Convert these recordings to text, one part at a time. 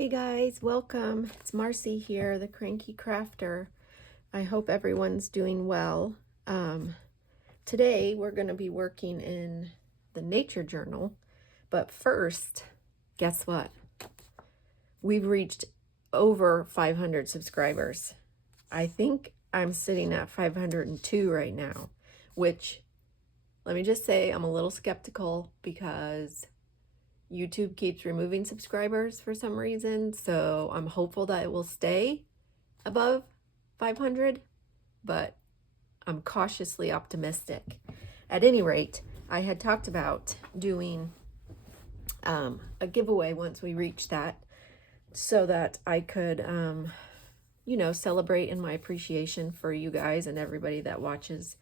Hey guys, welcome. It's Marcy here, the Cranky Crafter. I hope everyone's doing well. Today we're going to be working in the nature journal, but first, guess what? We've reached over 500 subscribers. I think I'm sitting at 502 right now, which, let me just say, I'm a little skeptical because YouTube keeps removing subscribers for some reason, so I'm hopeful that it will stay above 500, but I'm cautiously optimistic. At any rate, I had talked about doing a giveaway once we reach that so that I could, celebrate in my appreciation for you guys and everybody that watches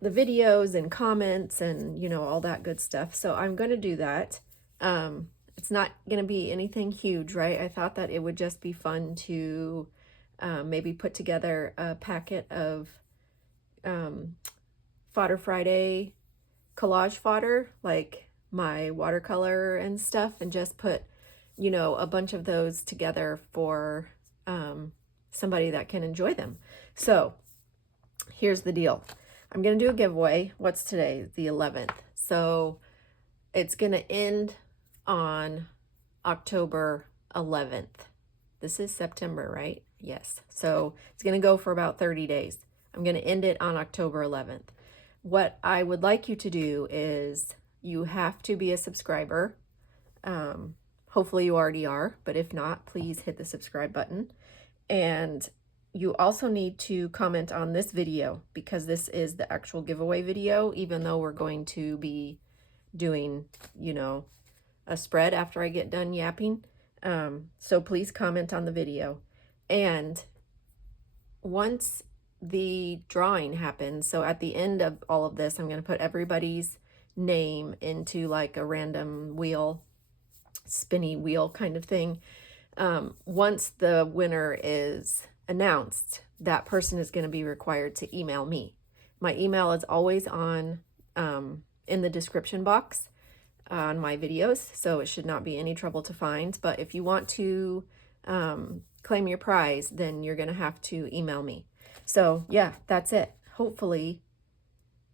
the videos and comments and, all that good stuff. So I'm going to do that. It's not going to be anything huge, right? I thought that it would just be fun to maybe put together a packet of Fodder Friday collage fodder, like my watercolor and stuff, and just put, a bunch of those together for somebody that can enjoy them. So here's the deal. I'm going to do a giveaway. What's today? The 11th. So it's going to end on October 11th. This is September, right? Yes. So it's going to go for about 30 days. I'm going to end it on October 11th. What I would like you to do is you have to be a subscriber. Hopefully you already are, but if not, please hit the subscribe button. And you also need to comment on this video because this is the actual giveaway video, even though we're going to be doing, a spread after I get done yapping. So please comment on the video. And once the drawing happens, so at the end of all of this, I'm going to put everybody's name into like a random wheel, spinny wheel kind of thing. Once the winner is announced, that person is going to be required to email me. My email is always on in the description box on my videos, so it should not be any trouble to find. But if you want to claim your prize, then you're going to have to email me. So yeah, that's it. Hopefully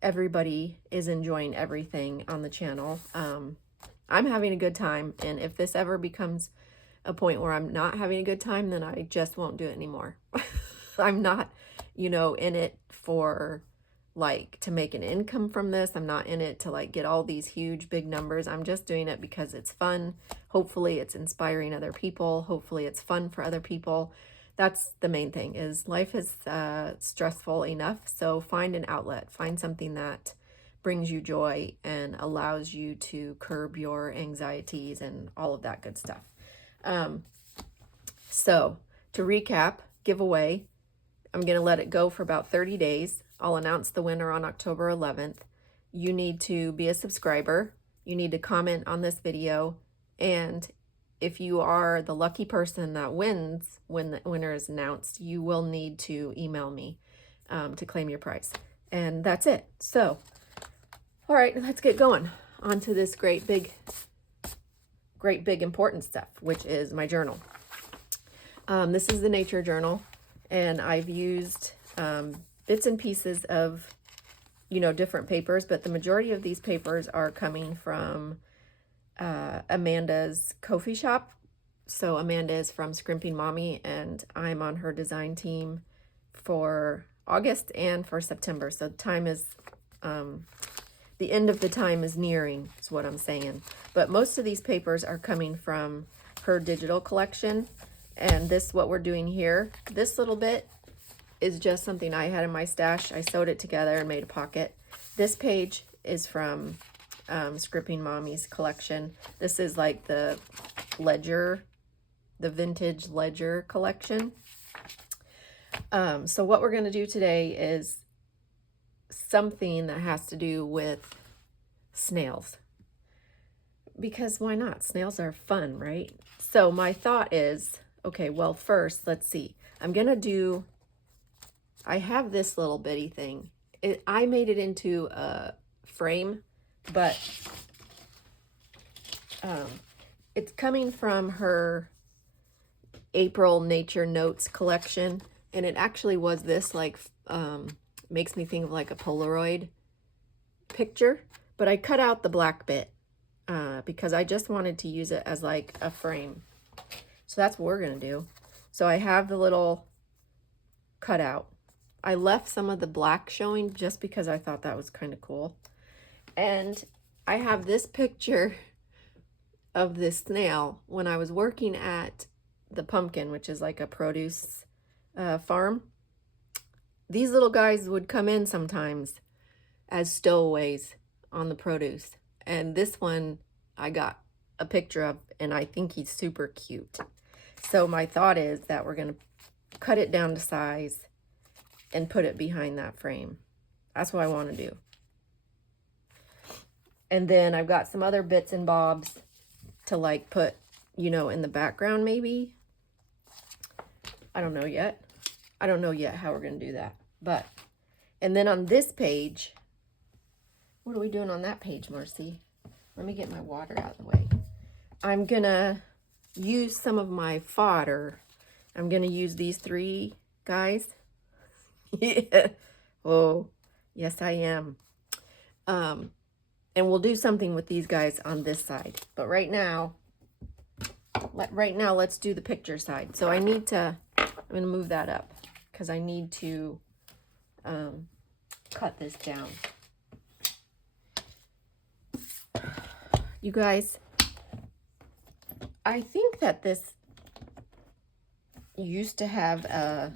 everybody is enjoying everything on the channel. I'm having a good time, and if this ever becomes a point where I'm not having a good time, then I just won't do it anymore. I'm not, in it for like to make an income from this. I'm not in it to like get all these huge big numbers. I'm just doing it because it's fun. Hopefully it's inspiring other people. Hopefully it's fun for other people. That's the main thing, is life is stressful enough. So find an outlet, find something that brings you joy and allows you to curb your anxieties and all of that good stuff. So to recap, giveaway, I'm going to let it go for about 30 days. I'll announce the winner on October 11th. You need to be a subscriber. You need to comment on this video. And if you are the lucky person that wins when the winner is announced, you will need to email me to claim your prize. And that's it. So, all right, let's get going on to this great big important stuff, which is my journal. This is the nature journal, and I've used bits and pieces of, different papers, but the majority of these papers are coming from Amanda's Ko-fi shop. So Amanda is from Scrimping Mommy, and I'm on her design team for August and for September. So time is, the end of the time is nearing, is what I'm saying. But most of these papers are coming from her digital collection. And this, what we're doing here, this little bit is just something I had in my stash. I sewed it together and made a pocket. This page is from Scrimping Mommy's collection. This is like the ledger, the vintage ledger collection. So what we're going to do today is something that has to do with snails. Because why not? Snails are fun, right? So my thought is, okay, well, first, let's see. I have this little bitty thing. I made it into a frame, but it's coming from her April Nature Notes collection. And it actually was this, like, makes me think of like a Polaroid picture. But I cut out the black bit because I just wanted to use it as like a frame. So that's what we're going to do. So I have the little cutout. I left some of the black showing just because I thought that was kind of cool. And I have this picture of this snail when I was working at the Pumpkin, which is like a produce farm. These little guys would come in sometimes as stowaways on the produce. And this one I got a picture of, and I think he's super cute. So my thought is that we're going to cut it down to size and put it behind that frame. That's what I want to do. And then I've got some other bits and bobs to like put, you know, in the background maybe. I don't know yet. I don't know yet how we're going to do that. But, and then on this page, what are we doing on that page, Marcy? Let me get my water out of the way. I'm going to use some of my fodder. I'm going to use these 3 guys. Yeah. Oh, yes, I am. And we'll do something with these guys on this side. But right now, let's do the picture side. So I need to, I'm going to move that up because I need to cut this down. You guys, I think that this used to have a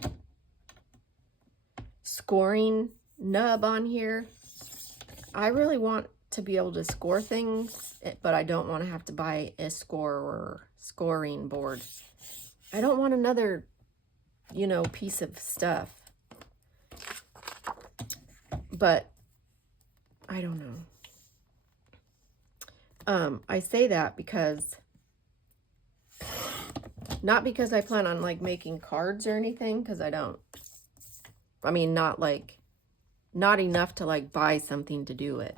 scoring nub on here. I really want to be able to score things, but I don't want to have to buy a scoring board. I don't want another, you know, piece of stuff. But I don't know. I say that because, not because I plan on like making cards or anything, because I don't. I mean, not enough to like buy something to do it.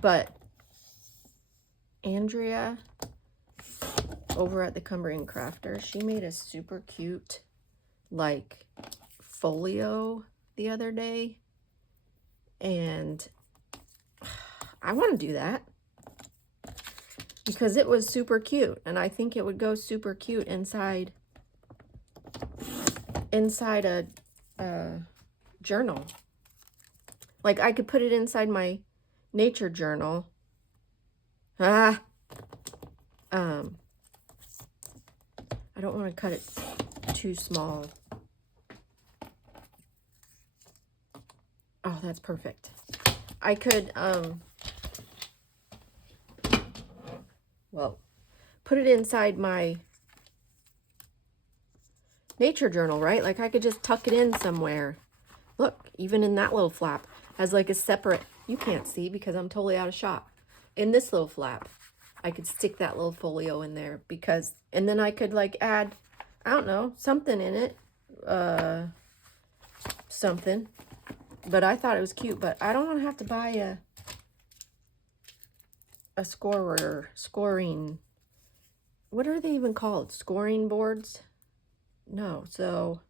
But Andrea over at the Cumbrian Crafter, she made a super cute like folio the other day, and I want to do that because it was super cute, and I think it would go super cute inside a journal. Like I could put it inside my nature journal. I don't want to cut it too small. Oh, that's perfect. I could, well, put it inside my nature journal, right? Like I could just tuck it in somewhere. Look, even in that little flap as like a separate, you can't see because I'm totally out of shot. In this little flap, I could stick that little folio in there because, and then I could like add, I don't know, something in it, something. But I thought it was cute, but I don't want to have to buy a scoring, what are they even called? Scoring boards? No, so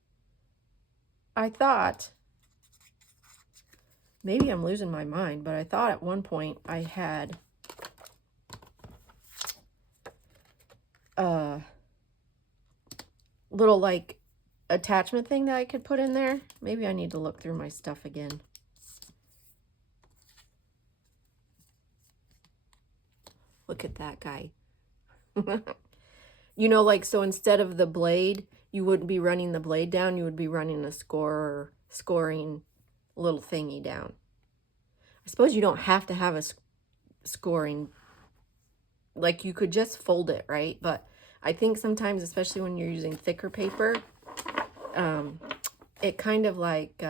I thought, maybe I'm losing my mind, but I thought at one point I had a little like attachment thing that I could put in there. Maybe I need to look through my stuff again. Look at that guy. You know, like, so instead of the blade, you wouldn't be running the blade down, you would be running a scoring little thingy down. I suppose you don't have to have a scoring, like you could just fold it, right? But I think sometimes, especially when you're using thicker paper, it kind of like,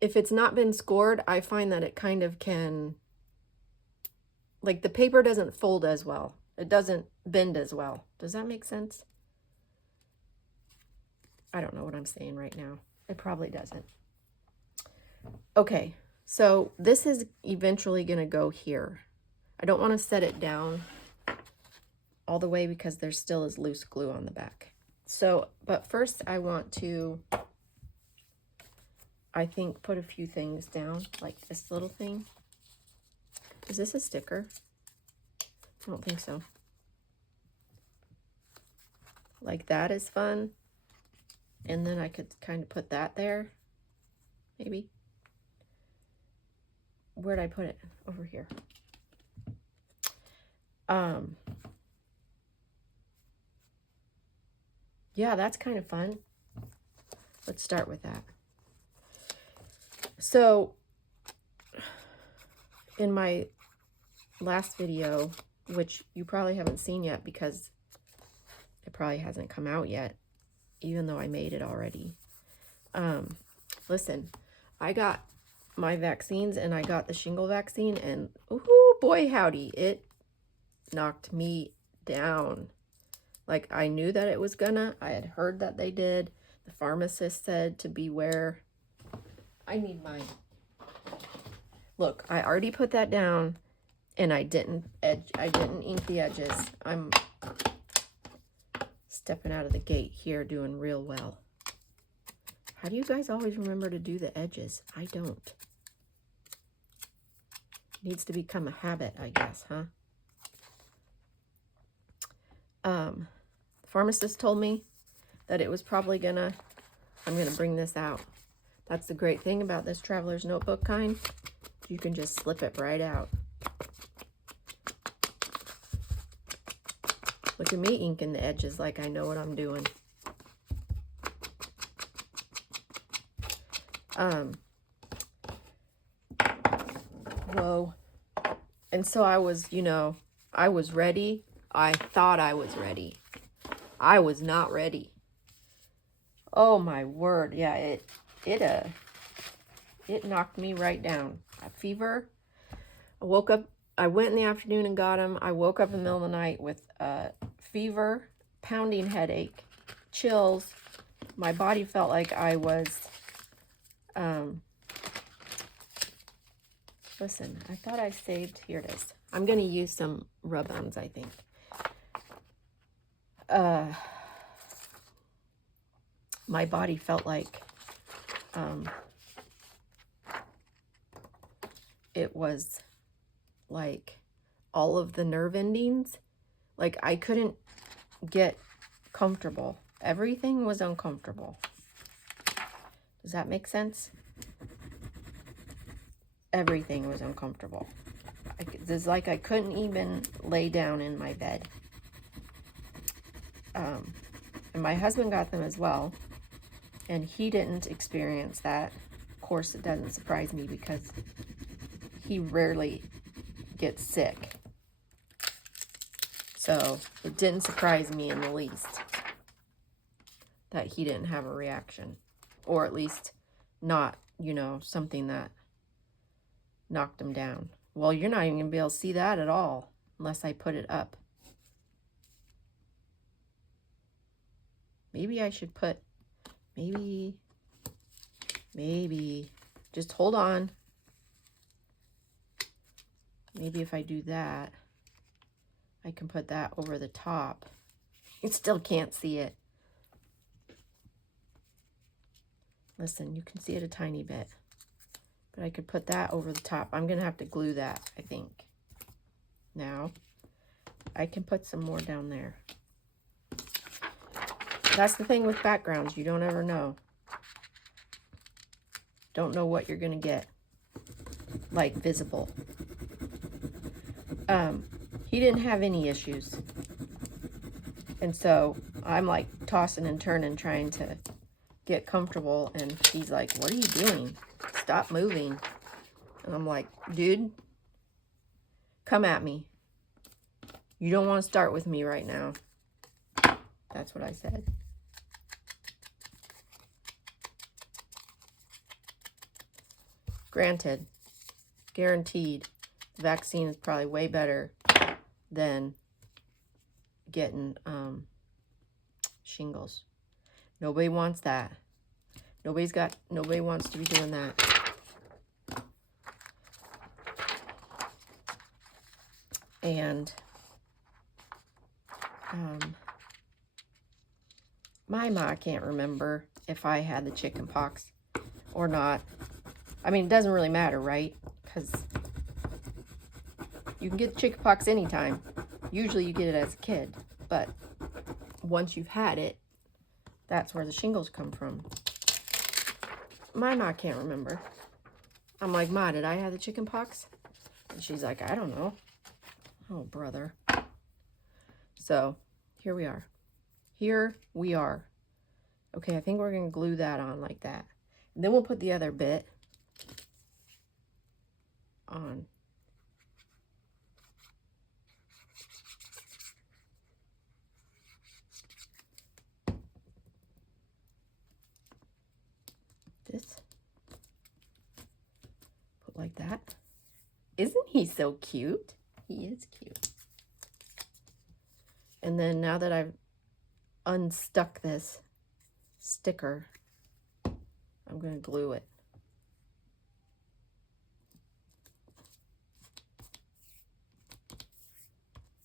if it's not been scored, I find that it kind of can, like the paper doesn't fold as well. It doesn't bend as well. Does that make sense? I don't know what I'm saying right now. It probably doesn't. Okay, so this is eventually going to go here. I don't want to set it down all the way because there still is loose glue on the back. So, but first I want to, I think, put a few things down, like this little thing. Is this a sticker? I don't think so. Like that is fun. And then I could kind of put that there, maybe. Where'd I put it? Over here. Yeah, that's kind of fun. Let's start with that. So, in my last video, which you probably haven't seen yet because it probably hasn't come out yet, even though I made it already. Listen, I got my vaccines and I got the shingle vaccine, and ooh, boy howdy, it knocked me down. Like, I knew that it was gonna. I had heard that they did. The pharmacist said to beware. I need mine. Look, I already put that down, and I didn't ink the edges. I'm stepping out of the gate here, doing real well. How do you guys always remember to do the edges? I don't. Needs to become a habit, I guess, huh? The pharmacist told me that it was probably I'm gonna bring this out. That's the great thing about this traveler's notebook kind. You can just slip it right out. Look at me inking the edges like I know what I'm doing. Whoa. And so I was, I was ready. I thought I was ready. I was not ready. Oh my word. Yeah, it knocked me right down. A fever. I woke up, I went in the afternoon and got him. I woke up in the middle of the night with a fever, pounding headache, chills. My body felt like I was, listen, I thought I saved, here it is. I'm going to use some rub-ons, I think. My body felt like it was like all of the nerve endings, like I couldn't get comfortable. Everything was uncomfortable. Does that make sense? Everything was uncomfortable. It's like I couldn't even lay down in my bed. And my husband got them as well, and he didn't experience that. Of course, it doesn't surprise me because he rarely gets sick. So it didn't surprise me in the least that he didn't have a reaction, or at least not, something that knocked him down. Well, you're not even gonna be able to see that at all unless I put it up. Maybe I should put, maybe, just hold on. Maybe if I do that, I can put that over the top. You still can't see it. Listen, you can see it a tiny bit. But I could put that over the top. I'm going to have to glue that, I think. Now, I can put some more down there. That's the thing with backgrounds. You don't ever know. Don't know what you're going to get. Like, visible. He didn't have any issues. And so, I'm like tossing and turning, trying to get comfortable. And he's like, what are you doing? Stop moving. And I'm like, dude, come at me. You don't want to start with me right now. That's what I said. Granted, guaranteed, the vaccine is probably way better than getting shingles. Nobody wants that. Nobody wants to be doing that. And my ma can't remember if I had the chicken pox or not. I mean, it doesn't really matter, right? Because you can get chicken pox anytime. Usually you get it as a kid, but once you've had it, that's where the shingles come from. My ma can't remember. I'm like, Ma, did I have the chicken pox? And she's like, I don't know. Oh, brother. So here we are. Here we are. Okay, I think we're going to glue that on like that. And then we'll put the other bit on. This. Put like that. Isn't he so cute? He is cute. And then now that I've unstuck this sticker, I'm going to glue it.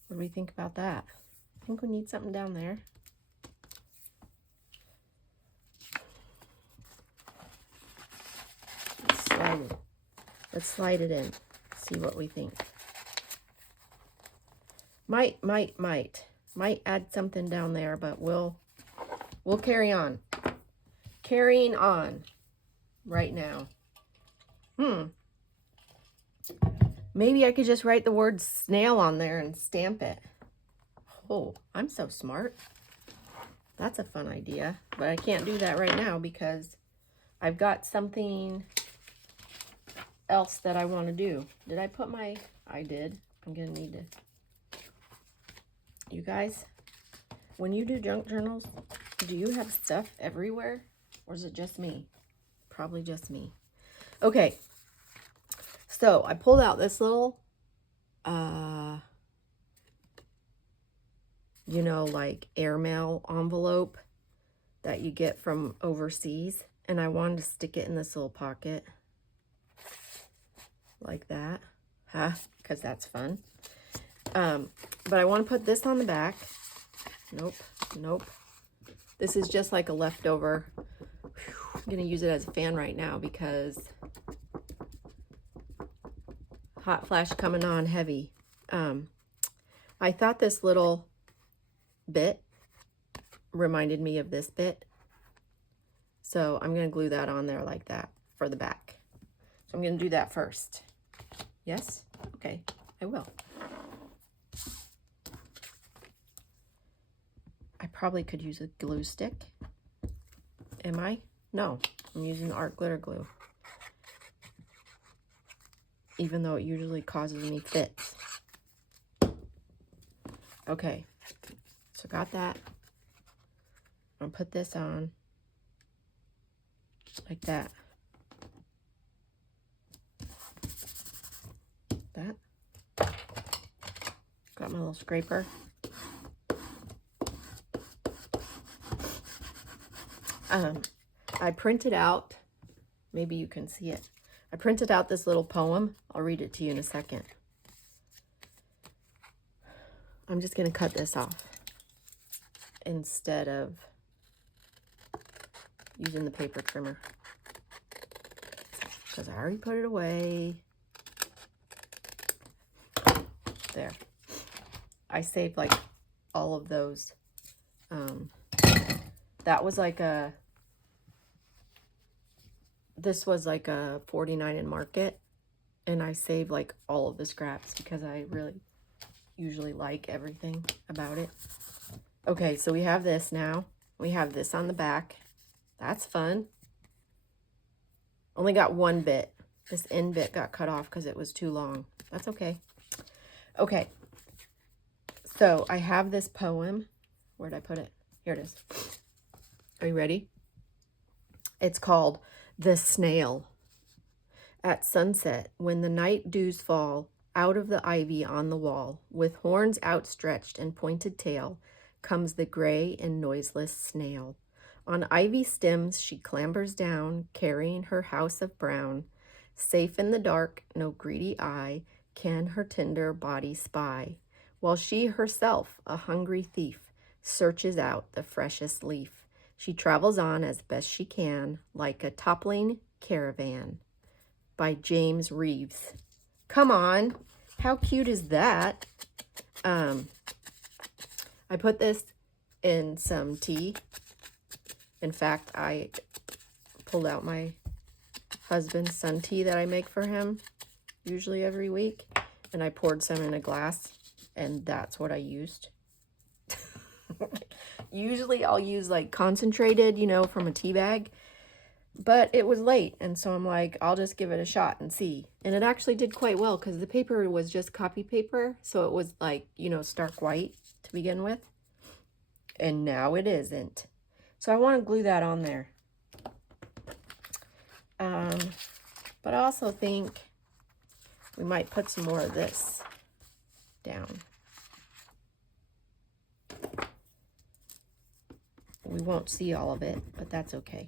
What do we think about that? I think we need something down there. Let's slide it. Let's slide it in. See what we think. Might add something down there, but we'll carry on. Carrying on right now. Maybe I could just write the word snail on there and stamp it. Oh, I'm so smart. That's a fun idea, but I can't do that right now because I've got something else that I want to do. Did I put my... I did. I'm going to need to... You guys, when you do junk journals, do you have stuff everywhere? Or is it just me? Probably just me. Okay. So I pulled out this little, you know, like airmail envelope that you get from overseas. And I wanted to stick it in this little pocket. Like that. Because that's fun. But I want to put this on the back. Nope. This is just like a leftover. I'm going to use it as a fan right now because hot flash coming on heavy. I thought this little bit reminded me of this bit. So I'm going to glue that on there like that for the back. So I'm going to do that first. Yes? Okay, I will. I probably could use a glue stick. Am I? No, I'm using art glitter glue. Even though it usually causes me fits. Okay, so got that. I'll put this on like that. That. Got my little scraper. I printed out, maybe you can see it. I printed out this little poem. I'll read it to you in a second. I'm just going to cut this off instead of using the paper trimmer because I already put it away. There. I saved like all of those. That was like a, this was like a 49 in Market, and I saved like all of the scraps because I really usually like everything about it. Okay, so we have this now. We have this on the back. That's fun. Only got one bit. This end bit got cut off because it was too long. That's okay. Okay. So I have this poem. Where did I put it? Here it is. Are you ready? It's called The Snail. At sunset, when the night dews fall, out of the ivy on the wall, with horns outstretched and pointed tail, comes the gray and noiseless snail. On ivy stems she clambers down, carrying her house of brown. Safe in the dark, no greedy eye can her tender body spy, while she herself, a hungry thief, searches out the freshest leaf. She travels on as best she can, like a toppling caravan. By James Reeves. Come on, how cute is that? I put this in some tea. In fact, I pulled out my husband's sun tea that I make for him usually every week, and I poured some in a glass, and that's what I used. Usually I'll use like concentrated, you know, from a tea bag, but it was late, and so I'm like, I'll just give it a shot and see. And it actually did quite well because the paper was just copy paper, so it was like, you know, stark white to begin with, and now it isn't. So I want to glue that on there. But I also think we might put some more of this down. We won't see all of it, but that's okay.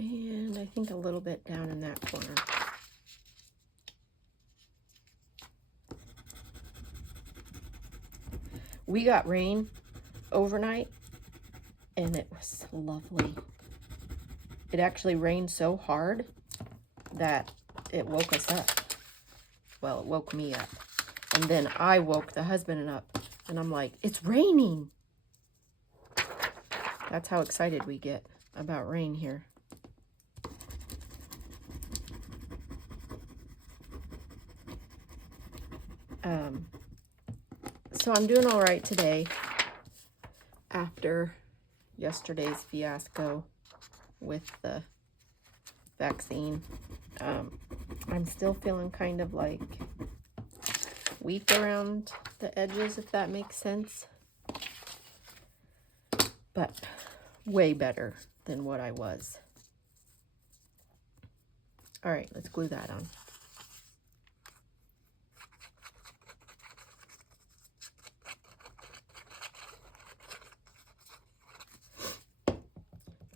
And I think a little bit down in that corner. We got rain overnight, and it was lovely. It actually rained so hard that it woke us up. Well, it woke me up. And then I woke the husband up, and I'm like, it's raining. That's how excited we get about rain here. So I'm doing all right today after yesterday's fiasco with the vaccine. I'm still feeling kind of like weak around the edges, if that makes sense. But way better than what I was. All right, let's glue that on.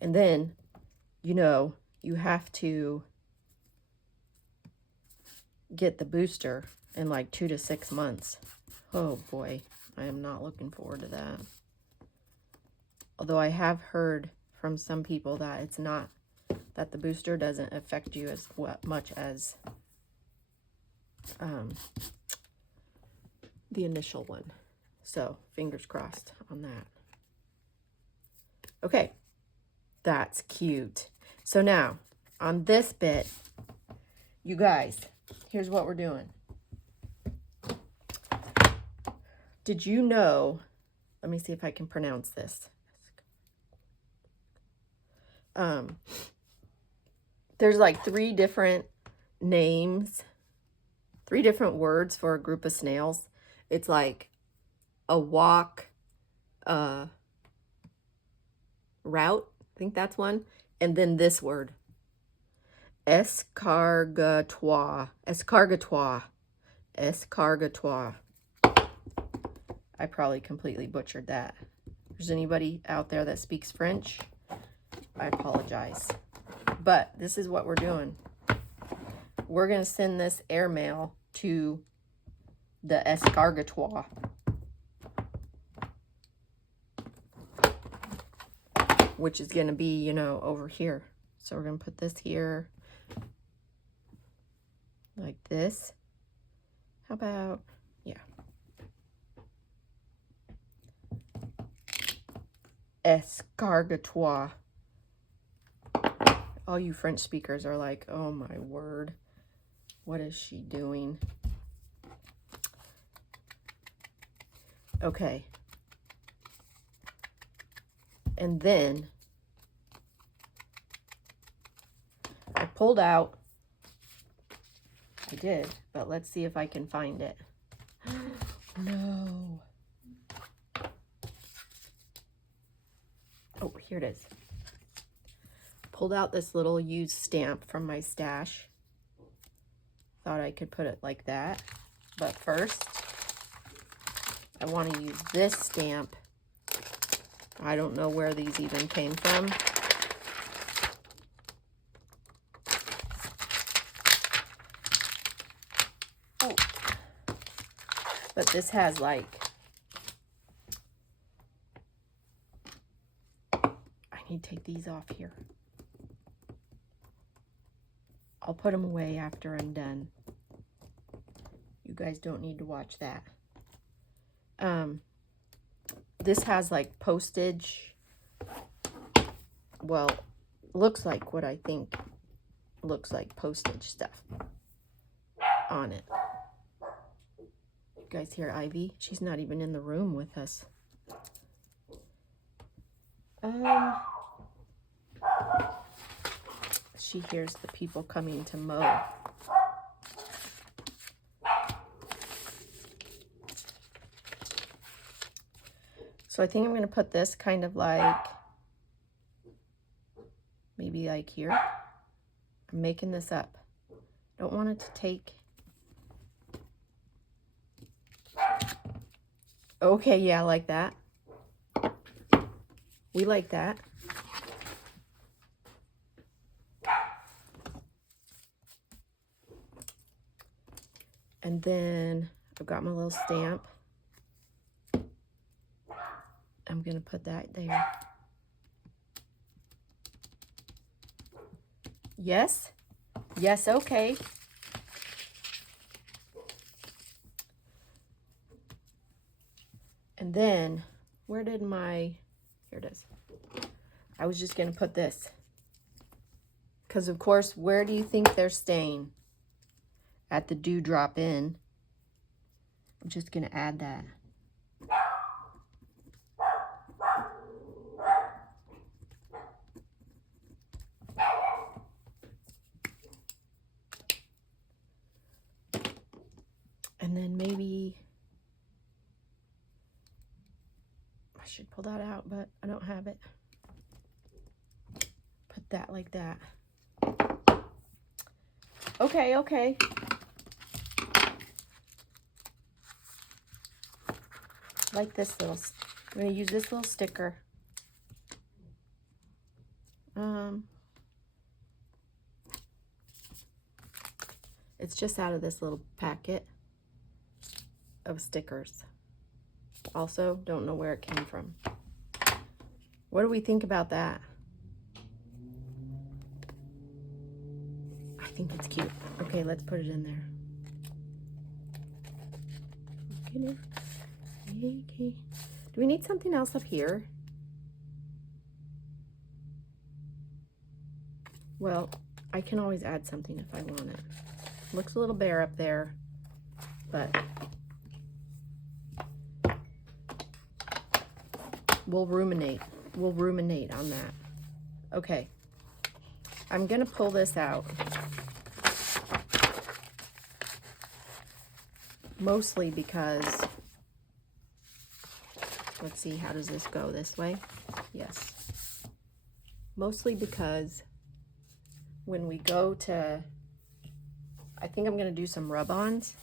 And then, you know, you have to get the booster in like 2 to 6 months. Oh boy, I am not looking forward to that. Although I have heard from some people that it's not, that the booster doesn't affect you as much as the initial one. So fingers crossed on that. Okay. That's cute. So now, on this bit, you guys, here's what we're doing. Did you know, let me see if I can pronounce this. There's like 3 different names, 3 different words for a group of snails. It's like a walk, route. I think that's one. And then this word. Escargatoire. Escargatoire. Escargatoire. I probably completely butchered that. If there's anybody out there that speaks French, I apologize. But this is what we're doing. We're going to send this airmail to the Escargatoire. Which is going to be, you know, over here. So we're going to put this here. Like this. How about, yeah. Escargatoire. All you French speakers are like, oh my word. What is she doing? Okay. And then I pulled out, I did, but let's see if I can find it. No. pulled out this little used stamp from my stash. Thought I could put it like that. But first, I want to use this stamp. I don't know where these even came from. Oh. But this has like, I need to take these off here. I'll put them away after I'm done. You guys don't need to watch that. This has like postage. Well, looks like what I think looks like postage stuff on it. You guys hear Ivy? She's not even in the room with us. She hears the people coming to mow. So I think I'm going to put this kind of like, maybe like here. I'm making this up. Don't want it to take. Okay, yeah, like that. We like that. And then I've got my little stamp. I'm going to put that there. Yes? Yes, okay. And then, where did my, here it is. I was just going to put this. Because, of course, where do you think they're staying? At the dewdrop in. I'm just going to add that. And then maybe, I should pull that out, but I don't have it. Put that like that. Okay, okay. Like this little, I'm going to use this little sticker. It's just out of this little packet of stickers. Also, don't know where it came from. What do we think about that? I think it's cute. Okay, let's put it in there. Okay. Do we need something else up here? Well, I can always add something if I want it. Looks a little bare up there, but we'll ruminate. We'll ruminate on that. Okay. I'm gonna pull this out. Mostly because, let's see, how does this go? This way? Yes. Mostly because when we go to, I think I'm going to do some rub-ons,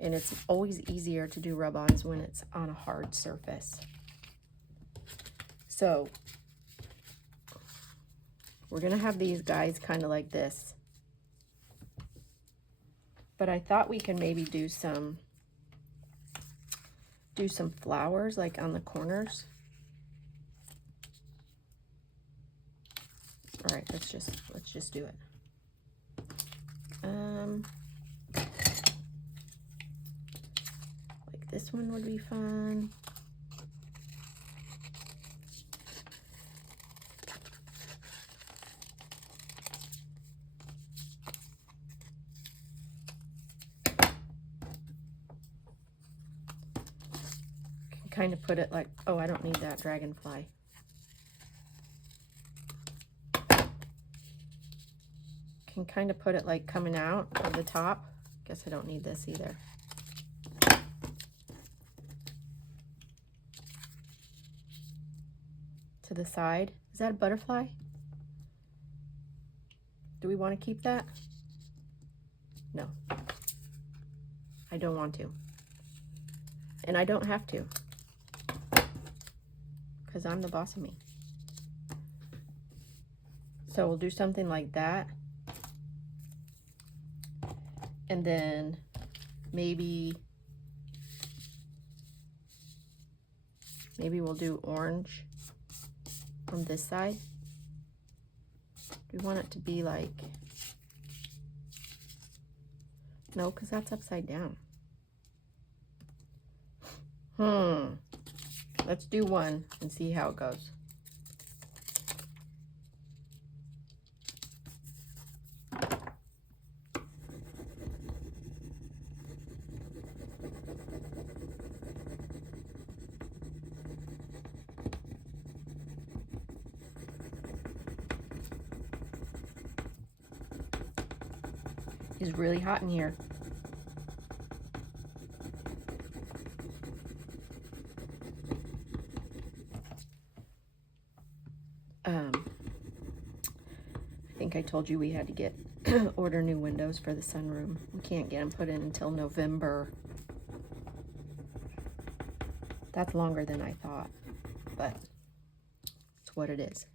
and it's always easier to do rub-ons when it's on a hard surface. So we're going to have these guys kind of like this. But I thought we can maybe do some flowers like on the corners. All right, let's just do it. Like this one would be fun. Kind of put it like, oh, I don't need that dragonfly. Can kind of put it like coming out of the top. Guess I don't need this either. To the side. Is that a butterfly? Do we want to keep that? No. I don't want to. And I don't have to. Because I'm the boss of me. So we'll do something like that. And then maybe we'll do orange on this side. Do we want it to be like, no, because that's upside down. Let's do one and see how it goes. It's really hot in here. I think I told you we had to get order new windows for the sunroom. We can't get them put in until November. That's longer than I thought, but it's what it is.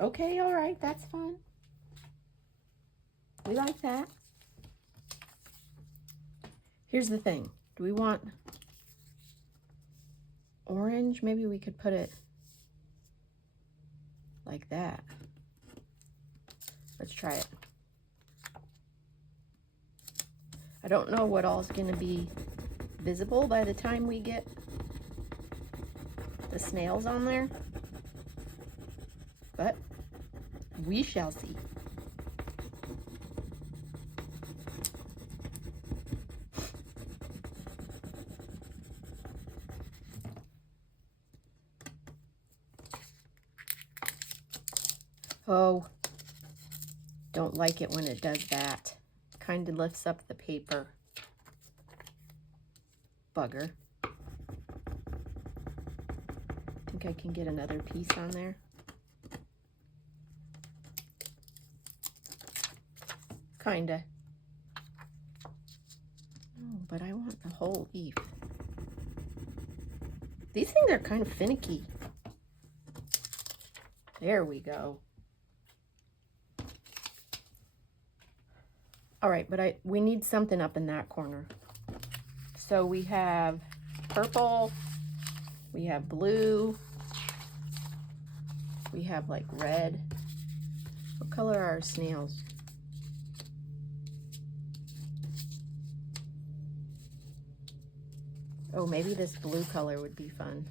Okay, all right, that's fun. We like that. Here's the thing. Do we want orange? Maybe we could put it like that. Let's try it. I don't know what all is going to be visible by the time we get the snails on there, but we shall see. Oh, don't like it when it does that. Kind of lifts up the paper. Bugger. Think I can get another piece on there. Kinda. No, but I want the whole leaf. These things are kind of finicky. There we go. All right, but we need something up in that corner. So we have purple, we have blue, we have like red. What color are our snails? Oh, maybe this blue color would be fun.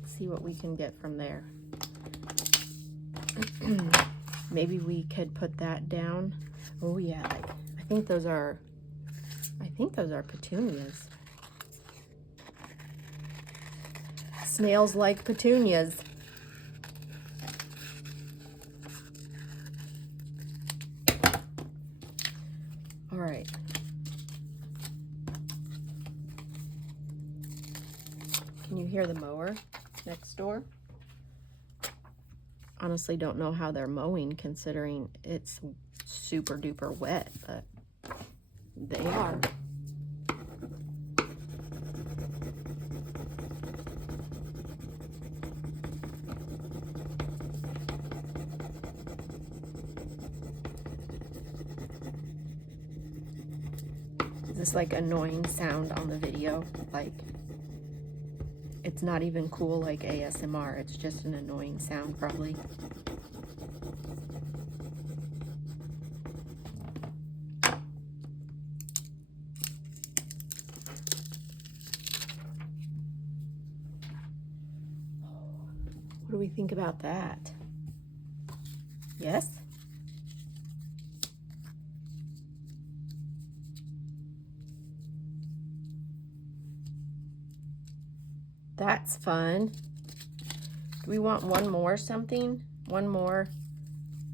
Let's see what we can get from there. Maybe we could put that down. Oh yeah, I think those are petunias. Snails like petunias. All right. Can you hear the mower next door? Honestly don't know how they're mowing considering it's super duper wet, but they are. Is this like annoying sound on the video? Like, it's not even cool like ASMR, it's just an annoying sound probably. What do we think about that? Yes? That's fun. Do we want one more something? One more,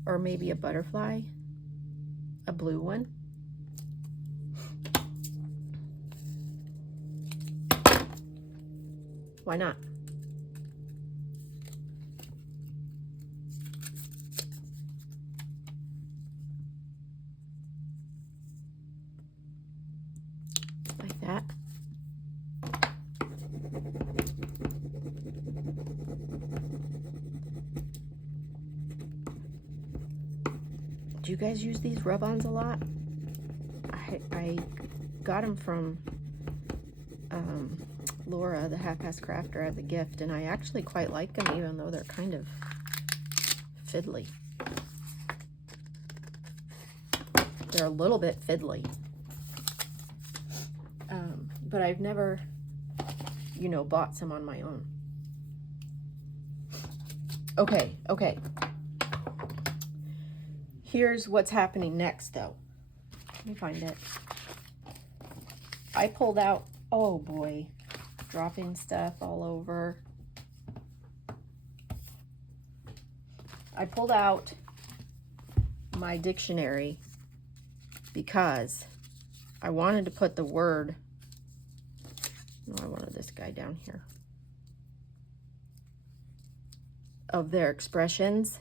or maybe a butterfly? A blue one? Why not? Do you guys use these rub-ons a lot? I got them from Laura, the half-ass crafter, as a gift, and I actually quite like them, even though they're kind of fiddly. They're a little bit fiddly. But I've never, you know, bought some on my own. Okay. Here's what's happening next, though. Let me find it. I pulled out, oh boy, dropping stuff all over. I pulled out my dictionary because I wanted to put the word, no, I wanted this guy down here, of their expressions,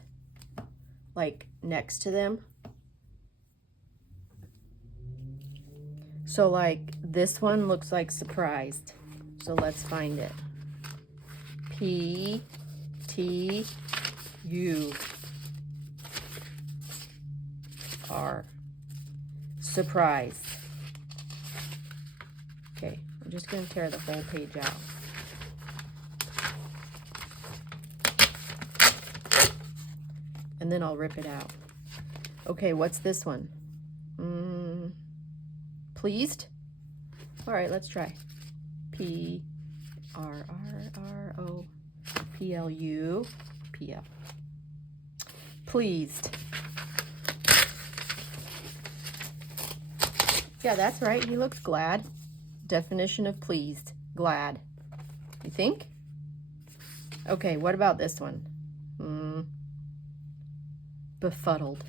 like next to them. So like this one looks like surprised. So let's find it. P-T-U-R. Surprised. Okay, I'm just going to tear the whole page out. And then I'll rip it out. Okay, what's this one? Pleased? All right, let's try. P-R-R-R-O-P-L-U-P-L. Pleased. Yeah, that's right. He looks glad. Definition of pleased. Glad. You think? Okay, what about this one? Befuddled.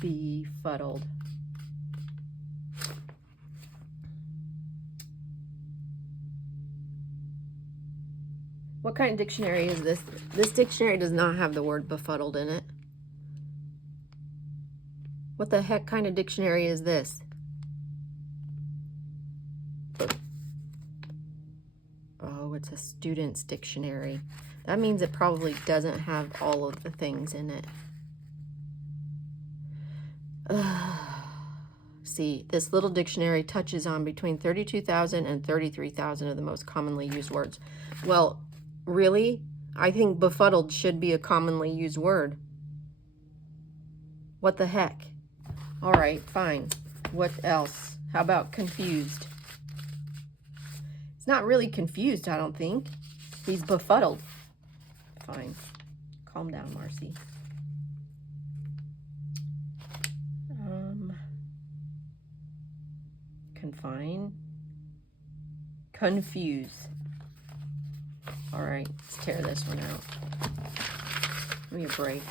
Befuddled. What kind of dictionary is this? This dictionary does not have the word befuddled in it. What the heck kind of dictionary is this? Oh, it's a student's dictionary. That means it probably doesn't have all of the things in it. See, this little dictionary touches on between 32,000 and 33,000 of the most commonly used words. Well, really? I think befuddled should be a commonly used word. What the heck? All right, fine. What else? How about confused? It's not really confused, I don't think. He's befuddled. Fine. Calm down, Marcy. Confine. Confuse. All right, let's tear this one out. Give me a break.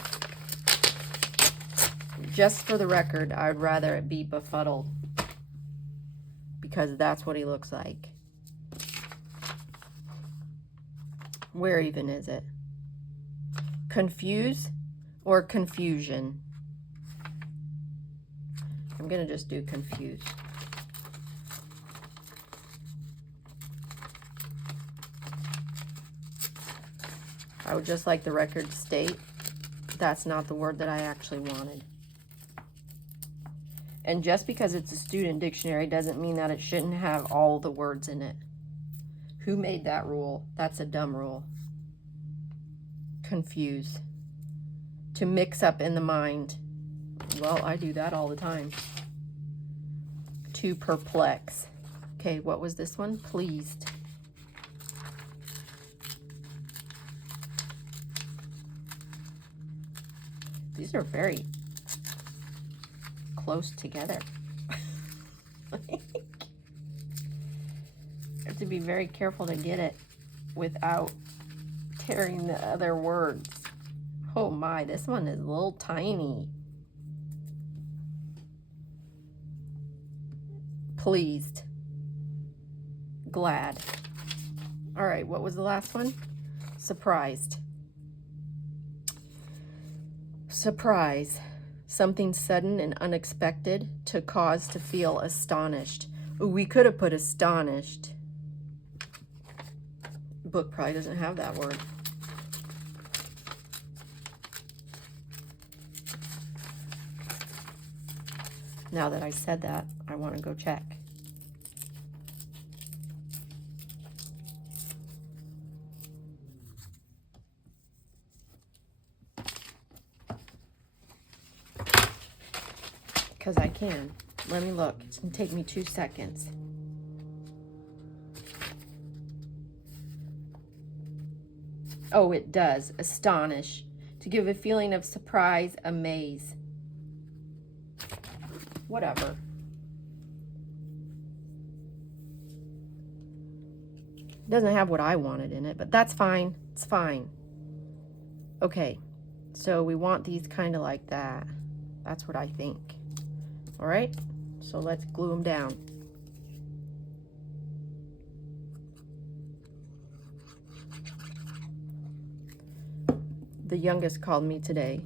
Just for the record, I'd rather it be befuddled because that's what he looks like. Where even is it? Confuse or confusion? I'm gonna just do confuse. I would just like the record to state that's not the word that I actually wanted. And just because it's a student dictionary doesn't mean that it shouldn't have all the words in it. Who made that rule? That's a dumb rule. Confuse. To mix up in the mind. Well, I do that all the time. To perplex. Okay, what was this one? Pleased. These are very close together. I have to be very careful to get it without tearing the other words. Oh my, this one is a little tiny. Pleased. Glad. All right, what was the last one? Surprised. Surprise. Something sudden and unexpected to cause to feel astonished Ooh, we could have put astonished. Book probably doesn't have that word. Now that I said that, I want to go check. Because I can. Let me look. It's going to take me 2 seconds. Oh, it does. Astonish. To give a feeling of surprise, amaze. Whatever. Doesn't have what I wanted in it, but that's fine. It's fine. Okay. So we want these kind of like that. That's what I think. All right. So let's glue them down. The youngest called me today,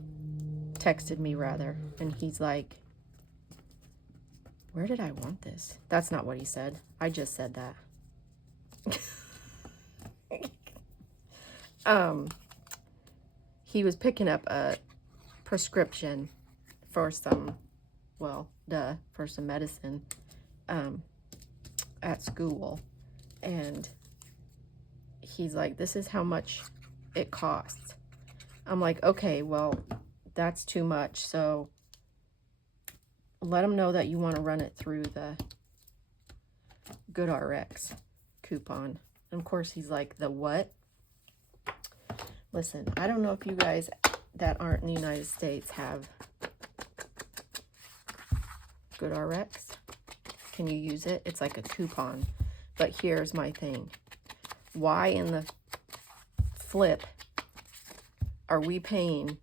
texted me rather, and he's like, where did I want this? That's not what he said. I just said that. He was picking up a prescription for some, well, for some medicine at school. And he's like, this is how much it costs. I'm like, okay, well, that's too much. So let him know that you want to run it through the GoodRx coupon. And of course, he's like, the what? Listen, I don't know if you guys that aren't in the United States have GoodRx. Can you use it? It's like a coupon. But here's my thing. Why in the flip are we paying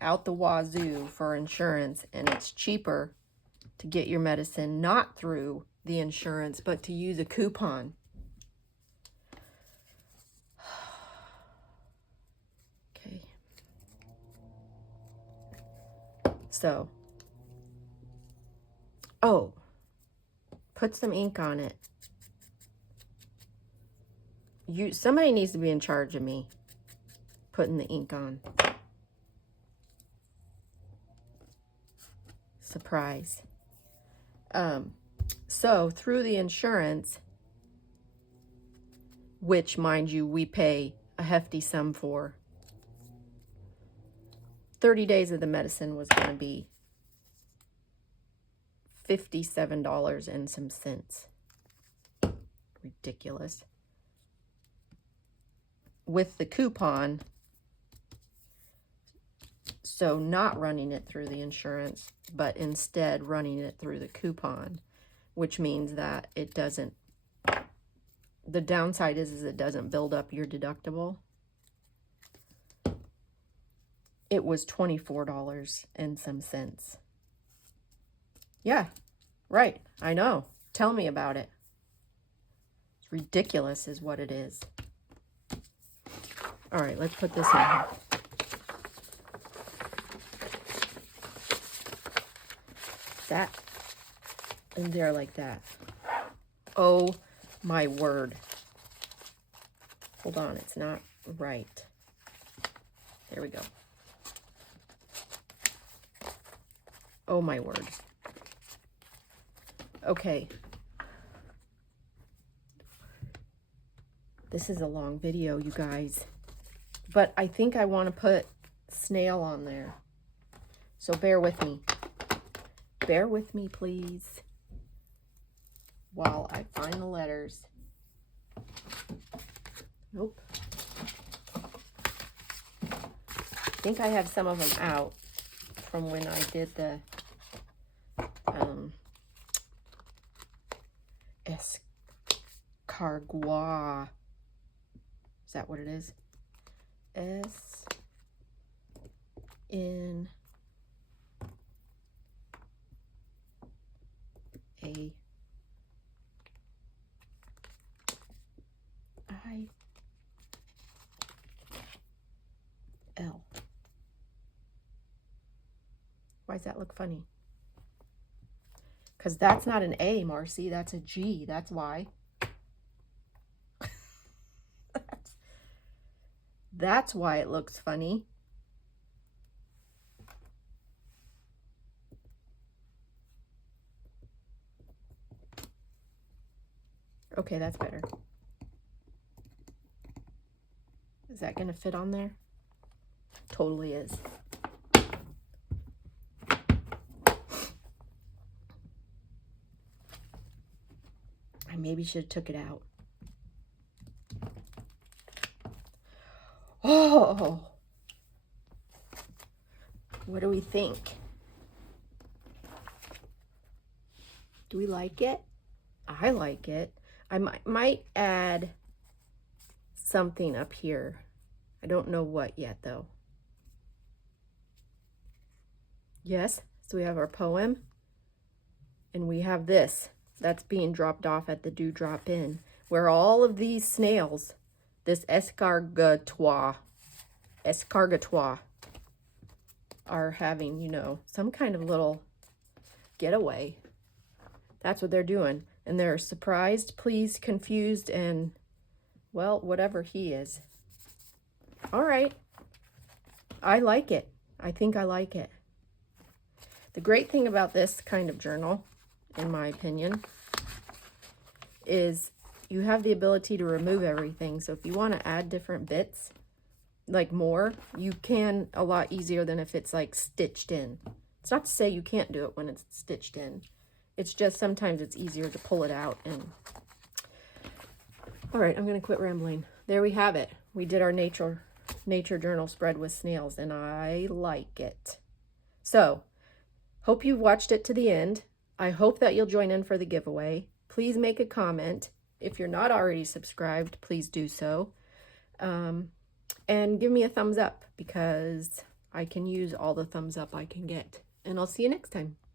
out the wazoo for insurance, and it's cheaper to get your medicine not through the insurance, but to use a coupon? Okay. So, oh, put some ink on it. Somebody needs to be in charge of me putting the ink on. Surprise. So through the insurance, which, mind you, we pay a hefty sum for, 30 days of the medicine was going to be $57 and some cents. Ridiculous. With the coupon, so not running it through the insurance, but instead running it through the coupon, which means that it doesn't, the downside is it doesn't build up your deductible. It was $24 and some cents. Yeah, right. I know. Tell me about it. It's ridiculous is what it is. All right, let's put this in here. That in there like that. Oh my word. Hold on, it's not right. There we go. Oh my word. Okay. This is a long video, you guys. But I think I want to put snail on there. So bear with me. Bear with me, please, while I find the letters. Nope. I think I have some of them out from when I did the escargot. Is that what it is? S-N-A-I-L. Why does that look funny? Because that's not an A, Marcy. That's a G. That's why. That's why it looks funny. Okay, that's better. Is that going to fit on there? Totally is. I maybe should have took it out. Oh, what do we think? Do we like it? I like it. I might add something up here. I don't know what yet, though. Yes, so we have our poem, and we have this that's being dropped off at the Dewdrop Inn, where all of these snails, this escargatoire, are having, you know, some kind of little getaway. That's what they're doing. And they're surprised, pleased, confused, and, well, whatever he is. All right. I like it. I think I like it. The great thing about this kind of journal, in my opinion, is you have the ability to remove everything. So if you want to add different bits, like more, you can a lot easier than if it's like stitched in. It's not to say you can't do it when it's stitched in. It's just sometimes it's easier to pull it out. And all right, I'm going to quit rambling. There we have it. We did our nature journal spread with snails, and I like it. So, hope you've watched it to the end. I hope that you'll join in for the giveaway. Please make a comment. If you're not already subscribed, please do so. And give me a thumbs up, because I can use all the thumbs up I can get. And I'll see you next time.